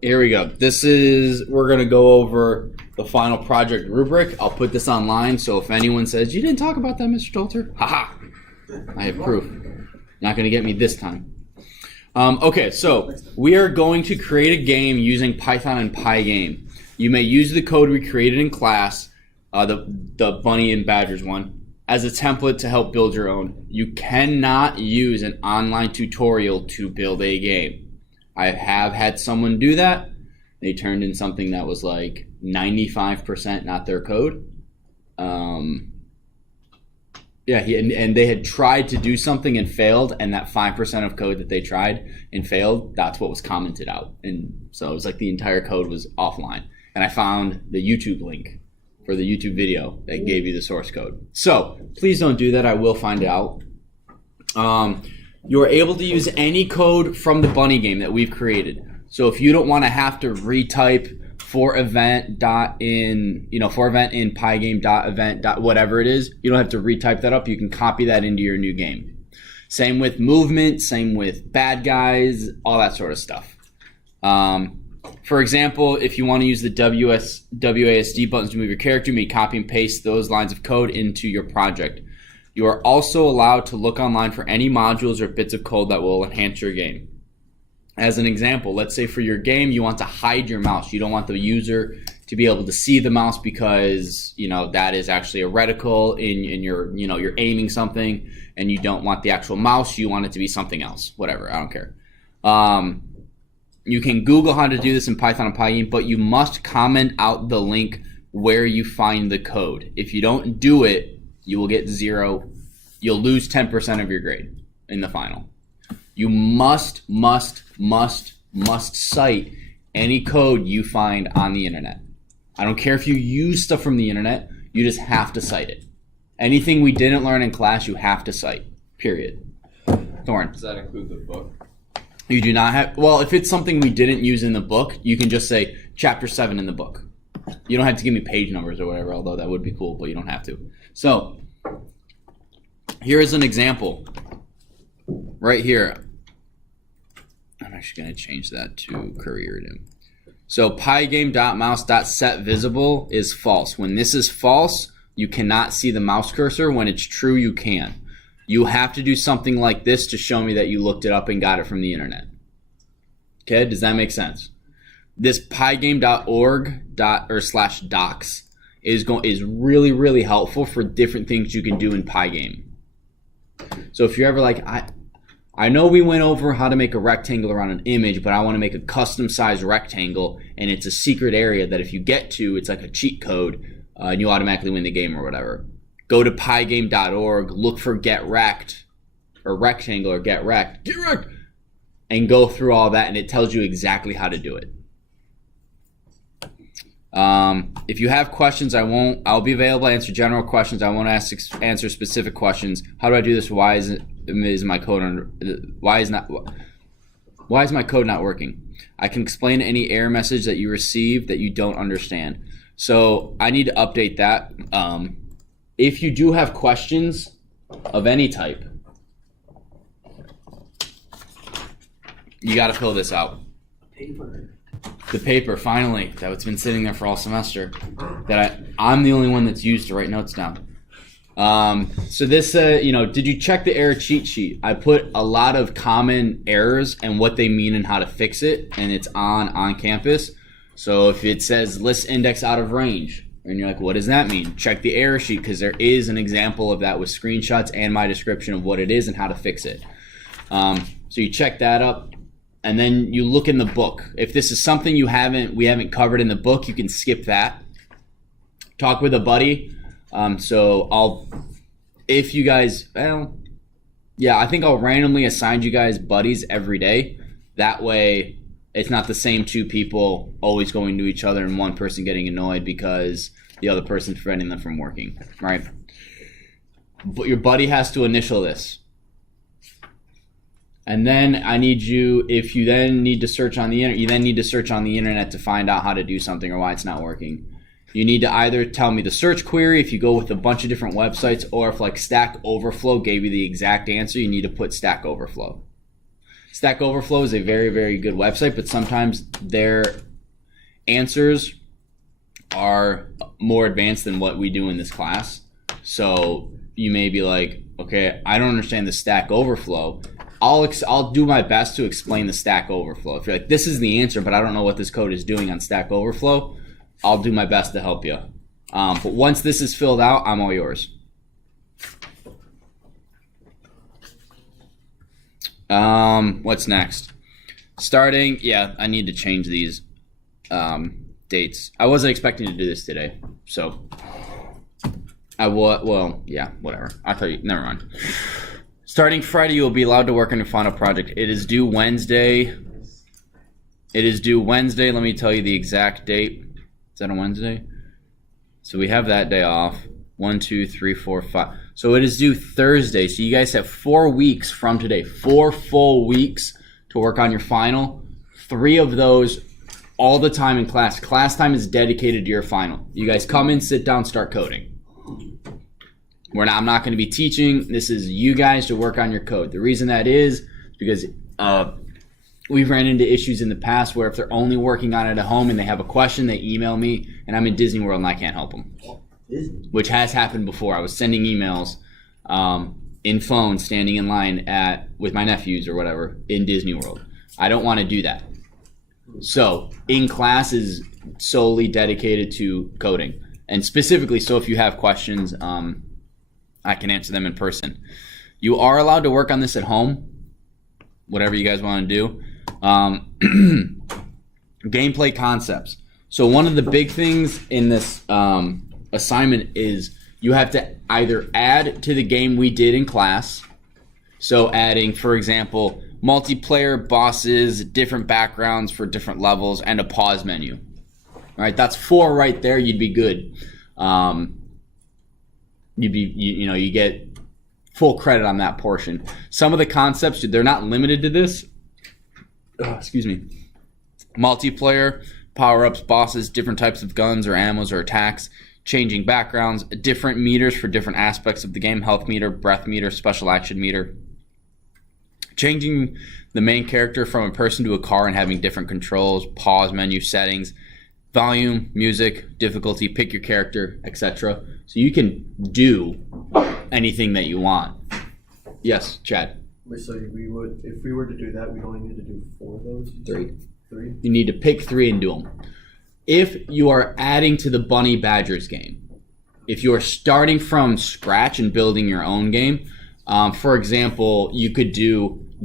Here we go. We're going to go over the final project rubric. I'll put this online, so if anyone says, you didn't talk about that, Mr. Tolter, haha, I have proof. Not going to get me this time. Okay, so we are going to create a game using Python and Pygame. You may use the code we created in class, the Bunny and Badgers one, as a template to help build your own. You cannot use an online tutorial to build a game. I have had someone do that. They turned in something that was like 95% not their code. And they had tried to do something and failed, and that 5% of code that they tried and failed, that's what was commented out. And so it was like the entire code was offline. And I found the YouTube link for the YouTube video that gave you the source code. So please don't do that. I will find out. You are able to use any code from the Bunny game that we've created. So if you don't want to have to retype for event in pygame.event. Whatever it is, you don't have to retype that up. You can copy that into your new game. Same with movement, same with bad guys, all that sort of stuff. For example, if you want to use the WASD buttons to move your character, you may copy and paste those lines of code into your project. You are also allowed to look online for any modules or bits of code that will enhance your game. As an example, let's say for your game, you want to hide your mouse. You don't want the user to be able to see the mouse because, that is actually a reticle in your, you're aiming something and you don't want the actual mouse. You want it to be something else, whatever. I don't care. You can Google how to do this in Python and Pygame, but you must comment out the link where you find the code. If you don't do it, you will get 0. You'll lose 10% of your grade in the final. You must cite any code you find on the internet. I don't care if you use stuff from the internet, you just have to cite it. Anything we didn't learn in class, you have to cite, period. Thorn. Does that include the book? You do not have, well, if it's something we didn't use in the book, you can just say chapter 7 in the book. You don't have to give me page numbers or whatever, although that would be cool, but you don't have to. So, here is an example. Right here. I'm actually going to change that to career. So pygame.mouse.setVisible is false. When this is false, you cannot see the mouse cursor. When it's true, you can. You have to do something like this to show me that you looked it up and got it from the internet. Okay, does that make sense? This pygame.org/docs is really, really helpful for different things you can do in Pygame. So if you're ever like, I know we went over how to make a rectangle around an image, but I want to make a custom size rectangle, and it's a secret area that if you get to, it's like a cheat code, and you automatically win the game or whatever. Go to pygame.org, look for get wrecked, or rectangle, or get wrecked, and go through all that, and it tells you exactly how to do it. If you have questions, I'll be available to answer general questions. I won't answer specific questions. How do I do this? Why is my code not working? I can explain any error message that you receive that you don't understand. So I need to update that. If you do have questions of any type, you got to fill this out. The paper, finally, that's been sitting there for all semester. That I'm the only one that's used to write notes down. So this, did you check the error cheat sheet? I put a lot of common errors and what they mean and how to fix it, and it's on campus. So if it says list index out of range, and you're like, what does that mean? Check the error sheet, because there is an example of that with screenshots and my description of what it is and how to fix it. So you check that up. And then you look in the book. If this is something we haven't covered in the book, you can skip that. Talk with a buddy. I think I'll randomly assign you guys buddies every day. That way, it's not the same two people always going to each other and one person getting annoyed because the other person's preventing them from working, right? But your buddy has to initial this. And then if you then need to search on the internet, you then need to search on the internet to find out how to do something or why it's not working. You need to either tell me the search query if you go with a bunch of different websites, or if like Stack Overflow gave you the exact answer, you need to put Stack Overflow. Stack Overflow is a very, very good website, but sometimes their answers are more advanced than what we do in this class. So you may be like, okay, I don't understand the Stack Overflow. I'll do my best to explain the Stack Overflow. If you're like, this is the answer, but I don't know what this code is doing on Stack Overflow, I'll do my best to help you. But once this is filled out, I'm all yours. What's next? Starting, yeah, I need to change these dates. I wasn't expecting to do this today, so well, yeah, whatever. I thought you, never mind. Starting Friday, you will be allowed to work on your final project. It is due Wednesday. Let me tell you the exact date. Is that a Wednesday? So we have that day off. 1, 2, 3, 4, 5. So it is due Thursday. So you guys have 4 weeks from today. 4 full weeks to work on your final. 3 of those all the time in class. Class time is dedicated to your final. You guys come in, sit down, start coding. I'm not going to be teaching. This is you guys to work on your code. The reason that is because we've ran into issues in the past where if they're only working on it at home and they have a question, they email me, and I'm in Disney World and I can't help them. Which has happened before. I was sending emails in phone, standing in line with my nephews or whatever in Disney World. I don't want to do that. So in class is solely dedicated to coding. And specifically, so if you have questions, I can answer them in person. You are allowed to work on this at home, whatever you guys want to do. Gameplay concepts. So one of the big things in this assignment is you have to either add to the game we did in class. So adding, for example, multiplayer, bosses, different backgrounds for different levels, and a pause menu. All right, that's 4 right there. You'd be good. You get full credit on that portion. Some of the concepts, they're not limited to this. Excuse me. Multiplayer, power-ups, bosses, different types of guns or ammos or attacks, changing backgrounds, different meters for different aspects of the game, health meter, breath meter, special action meter. Changing the main character from a person to a car and having different controls, pause menu settings, volume, music, difficulty, pick your character, etc. So you can do anything that you want. Yes, Chad. So if we were to do that, we'd only need to do 4 of those? 3. 3? You need to pick 3 and do them. If you are adding to the Bunny Badgers game, if you are starting from scratch and building your own game, for example, you could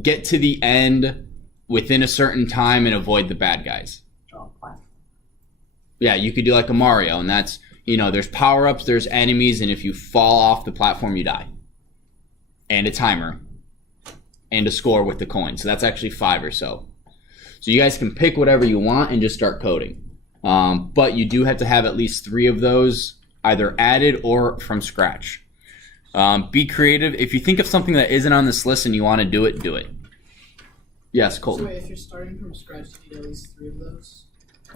get to the end within a certain time and avoid the bad guys. Yeah, you could do like a Mario, and that's, there's power-ups, there's enemies, and if you fall off the platform, you die. And a timer. And a score with the coin. So that's actually 5 or so. So you guys can pick whatever you want and just start coding. But you do have to have at least 3 of those either added or from scratch. Be creative. If you think of something that isn't on this list and you want to do it, do it. Yes, Colton. So wait, if you're starting from scratch, you need at least 3 of those?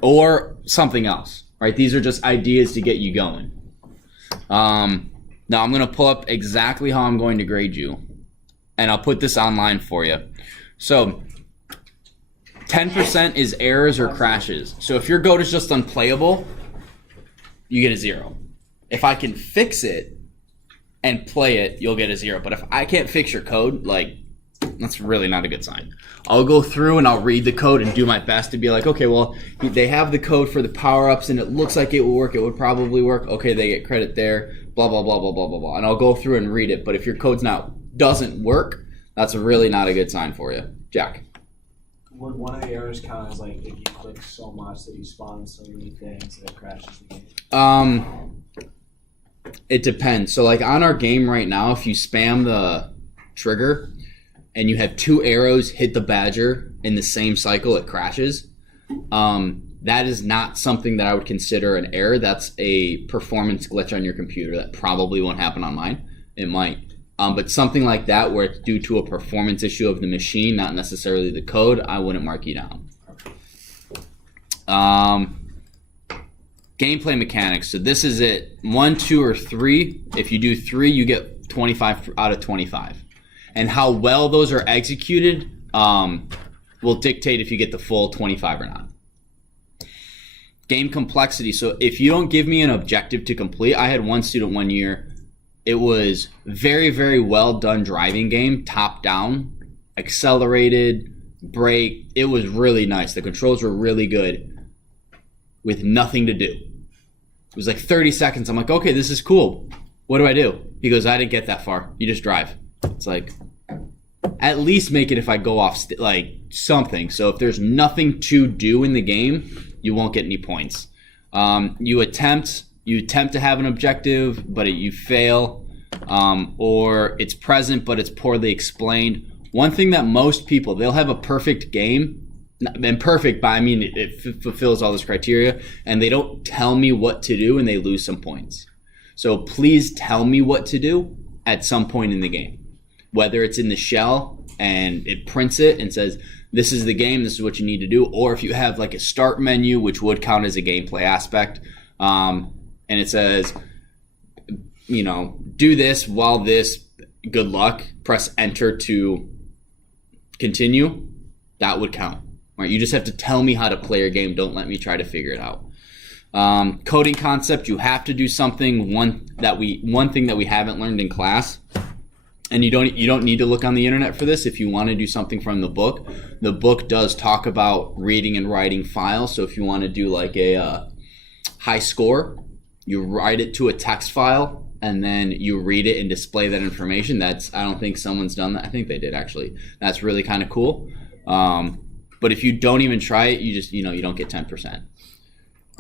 Or something else, right? These are just ideas to get you going. Now I'm going to pull up exactly how I'm going to grade you. And I'll put this online for you. So 10% is errors or crashes. So if your code is just unplayable, you get a 0. If I can fix it and play it, you'll get a 0. But if I can't fix your code, that's really not a good sign. I'll go through and I'll read the code and do my best to be like, okay, well, they have the code for the power-ups and it looks like it will work. It would probably work. Okay, they get credit there, blah, blah, blah, blah, blah, blah, blah. And I'll go through and read it. But if your code's doesn't work, that's really not a good sign for you. Jack. Would one of the errors count as if you click so much that you spawn so many things that it crashes the game? It depends. So on our game right now, if you spam the trigger and you have 2 arrows hit the badger in the same cycle, it crashes. That is not something that I would consider an error. That's a performance glitch on your computer. That probably won't happen on mine. It might. But something like that where it's due to a performance issue of the machine, not necessarily the code, I wouldn't mark you down. Gameplay mechanics. So this is it. 1, 2, or 3. If you do 3, you get 25 out of 25. And how well those are executed will dictate if you get the full 25 or not. Game complexity. So if you don't give me an objective to complete, I had one student one year. It was very, very well done driving game, top down, accelerated, brake. It was really nice. The controls were really good with nothing to do. It was like 30 seconds. I'm like, okay, this is cool. What do I do? He goes, I didn't get that far. You just drive. It's like, at least make it if I go off like something. So if there's nothing to do in the game, you won't get any points. You attempt to have an objective, but you fail, or it's present but it's poorly explained. One thing that most people, they'll have a perfect game, and perfect by I mean it fulfills all this criteria, and they don't tell me what to do and they lose some points. So please tell me what to do at some point in the game. Whether it's in the shell and it prints it and says, this is the game, this is what you need to do, or if you have like a start menu, which would count as a gameplay aspect, and it says, do this while this, good luck, press enter to continue, that would count. Right? You just have to tell me how to play your game. Don't let me try to figure it out. Coding concept, you have to do something, one thing that we haven't learned in class. And you don't need to look on the internet for this. If you want to do something from the book does talk about reading and writing files. So if you want to do like a high score, you write it to a text file and then you read it and display that information. I don't think someone's done that. I think they did actually. That's really kind of cool. But if you don't even try it, you just, you don't get 10%.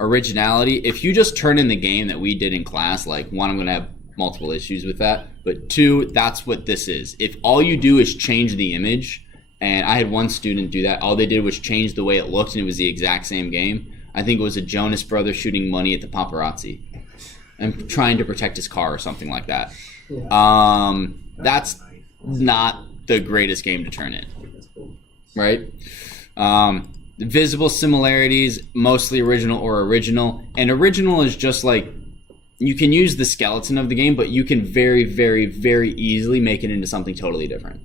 Originality, if you just turn in the game that we did in class, like one, I'm going to have multiple issues with that, but two, that's what this is. If all you do is change the image, and I had one student do that, all they did was change the way it looked and it was the exact same game. I think it was a Jonas brother shooting money at the paparazzi and trying to protect his car or something like that. That's not the greatest game to turn in, right? Visible similarities, mostly original or original, and original is just like, you can use the skeleton of the game, but you can very, very, very easily make it into something totally different.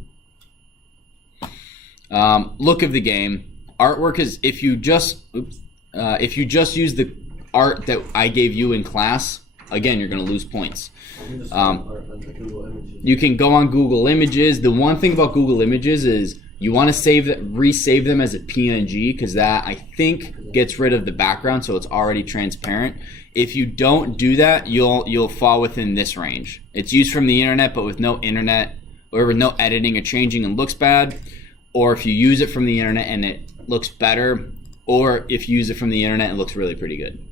Look of the game. Artwork is, if you just use the art that I gave you in class, again, you're going to lose points. You can go on Google Images. The one thing about Google Images is you want to resave them as a PNG, because that, I think, gets rid of the background, so it's already transparent. If you don't do that, you'll fall within this range. It's used from the internet, but with no internet or with no editing or changing and looks bad. Or if you use it from the internet and it looks better, or if you use it from the internet and it looks really pretty good.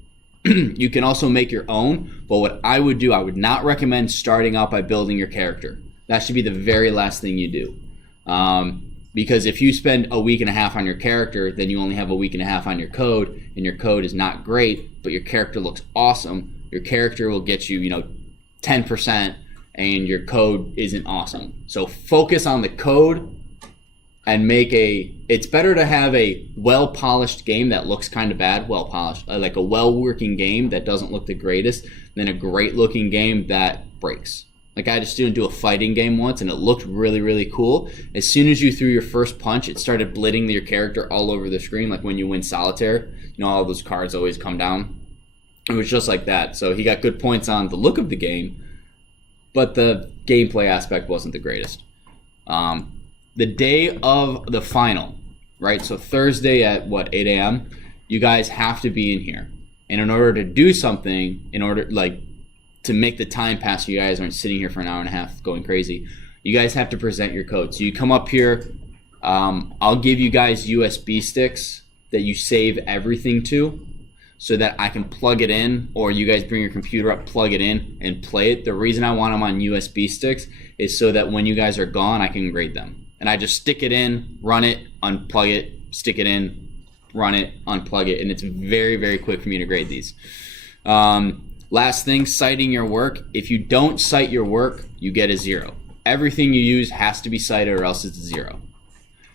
You can also make your own, but what I would do, I would not recommend starting out by building your character. That should be the very last thing you do. Because if you spend a week and a half on your character, then you only have a week and a half on your code, and your code is not great, but your character looks awesome. Your character will get you, 10%, and your code isn't awesome. So focus on the code and it's better to have a well-polished game that looks kind of bad, well-polished, like a well-working game that doesn't look the greatest, than a great-looking game that breaks. Like I had a student do a fighting game once, and it looked really, really cool. As soon as you threw your first punch, it started blitting your character all over the screen, like when you win solitaire. All those cards always come down. It was just like that. So he got good points on the look of the game, but the gameplay aspect wasn't the greatest. The day of the final, right? So Thursday at 8 a.m., you guys have to be in here. And in order to do something, to make the time pass, so you guys aren't sitting here for an hour and a half going crazy, you guys have to present your code. So you come up here, I'll give you guys USB sticks that you save everything to, so that I can plug it in, or you guys bring your computer up, plug it in, and play it. The reason I want them on USB sticks is so that when you guys are gone, I can grade them. And I just stick it in, run it, unplug it, stick it in, run it, unplug it, and it's very, very quick for me to grade these. Last thing, citing your work. If you don't cite your work, you get a 0. Everything you use has to be cited, or else it's a 0.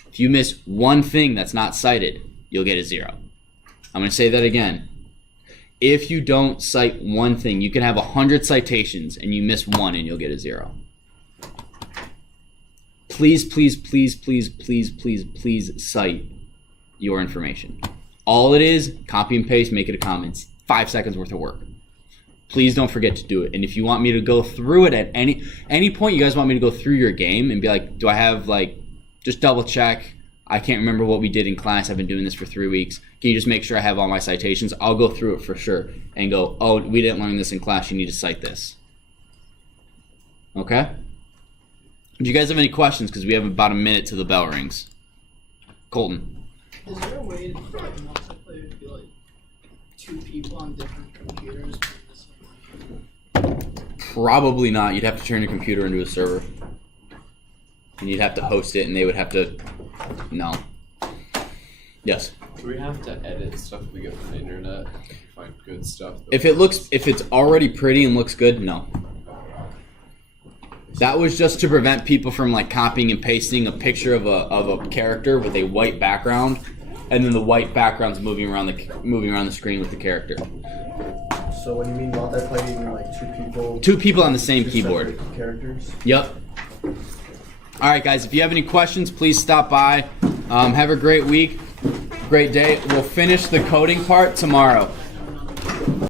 If you miss one thing that's not cited, you'll get a 0. I'm going to say that again. If you don't cite one thing, you can have 100 citations and you miss one and you'll get a 0. please cite your information. All it is, copy and paste, make it a comment. 5 seconds worth of work. Please don't forget to do it. And if you want me to go through it at any point, you guys want me to go through your game and be like, do I have just double check. I can't remember what we did in class. I've been doing this for 3 weeks. Can you just make sure I have all my citations? I'll go through it for sure and go, oh, we didn't learn this in class. You need to cite this. Okay? Do you guys have any questions? Because we have about a minute till the bell rings. Colton. Is there a way to for multiplayer to be 2 people on different computers? Probably not. You'd have to turn your computer into a server. And you'd have to host it, and they would have to... No. Yes? Do we have to edit stuff we get from the internet? Find good stuff? If it's already pretty and looks good, no. That was just to prevent people from copying and pasting a picture of a character with a white background, and then the white background's moving around the screen with the character. So when you mean multiplayer, you mean 2 people? 2 people on the same 2 keyboard. separate characters? Yep. All right, guys. If you have any questions, please stop by. Have a great week, great day. We'll finish the coding part tomorrow.